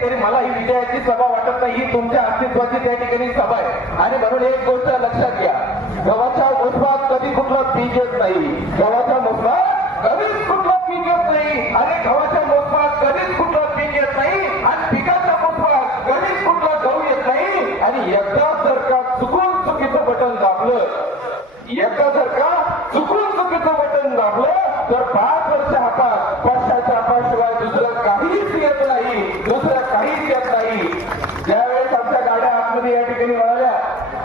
तरी मला ही विजयाची सभा वाटत नाही, ही तुमच्या अस्तित्वाची त्या ठिकाणी सभा आहे. आणि म्हणून एक गोष्ट लक्षात घ्या, गव्हाच्या मोसमात कधी कुठला पीक येत नाही, गव्हाच्या मोसमात कधीच कुठला पीक येत नाही, आणि गव्हाच्या मोसमात कधीच कुठला पीक येत नाही, आणि पिकाच्या मोसमात कधीच कुठला गहू येत नाही. आणि एकदा जर का चुकून चुकीचं बटन दाबलं, एकदा जर का चुकून चुकीचं बटन दाबलं तर 5 वर्ष हातात पक्षाच्या हाताशिवाय दुसरं काहीच येत नाही, दुसरं काहीच येत नाही. ज्यावेळेस आमच्या गाड्या आतमध्ये या ठिकाणी वळाल्या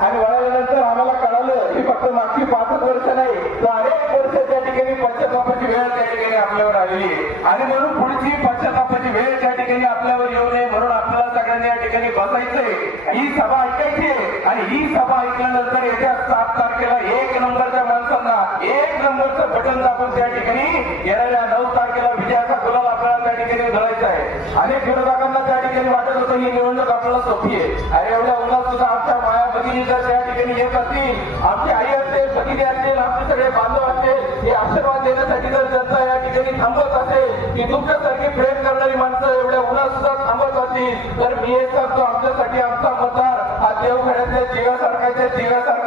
आणि वळाल्यानंतर आम्हाला कळालं ही फक्त मागची 5 वर्ष नाही तर अनेक वर्ष त्या ठिकाणी पश्चातापाची वेळ त्या ठिकाणी आपल्यावर आलेली आहे. आणि म्हणून पुढची पश्चातापाची वेळ त्या ठिकाणी आपल्यावर येऊ नये म्हणून आपल्याला सगळ्यांनी या ठिकाणी बसायचंय, ही सभा ऐकायची आहे. आणि ही सभा ऐकल्यानंतर येत्या 7 तारखेला 1 नंबरच्या माणसांना 1 नंबरचं बटन दाबून त्या ठिकाणी येणाऱ्या 9 तारखेला विजयाचा गुलाल आपल्याला त्या ठिकाणी धरायचा आहे. अनेक विरोधकांना त्या ठिकाणी वाटत होतं ही निवडणूक आपल्याला सोपी आहे. अरे एवढ्या उन्हात सुद्धा आमच्या माया भगिनी जर त्या ठिकाणी येत असतील, आमची आई असेल, भगिनी असतील, आमचे सगळे बांधव असतील, हे आशीर्वाद देण्यासाठी जर जनता या ठिकाणी थांबत असेल, की तुमच्यासारखी प्रेम करणारी माणसं एवढ्या उन्हात सुद्धा थांबत असतील, तर मी हे सांगतो आमच्यासाठी आमचा मतदार हा देवघरातल्या जीवासारखा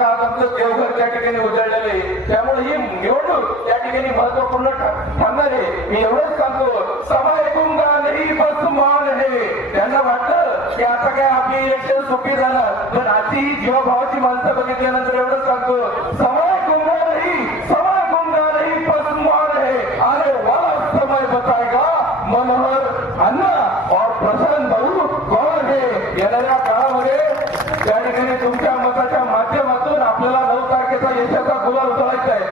आज आमचं देवघर त्या ठिकाणी उजळलेलं आहे. त्यामुळे ही निवडणूक त्या ठिकाणी महत्वपूर्ण ठरणार आहे. मी एवढंच सांगतो, सभा ऐकून का नाही बस मान आहे. त्यांना वाटतं की आता काय आपली इलेक्शन सोपी झालं, पण आजची ही जीवाभावाची माणसं बघितल्यानंतर एवढंच सांगतो, सभा ऐकून का नाही बस मान आहे. अरे वाला समय बताएगा मनोहर अन्ना और प्रशांत भाऊ कौन है. येणाऱ्या काळामध्ये त्या ठिकाणी तुमच्या मताच्या माध्यमातून आपल्याला 9 तारखेचा यशाचा गुलाल उधळायचा आहे.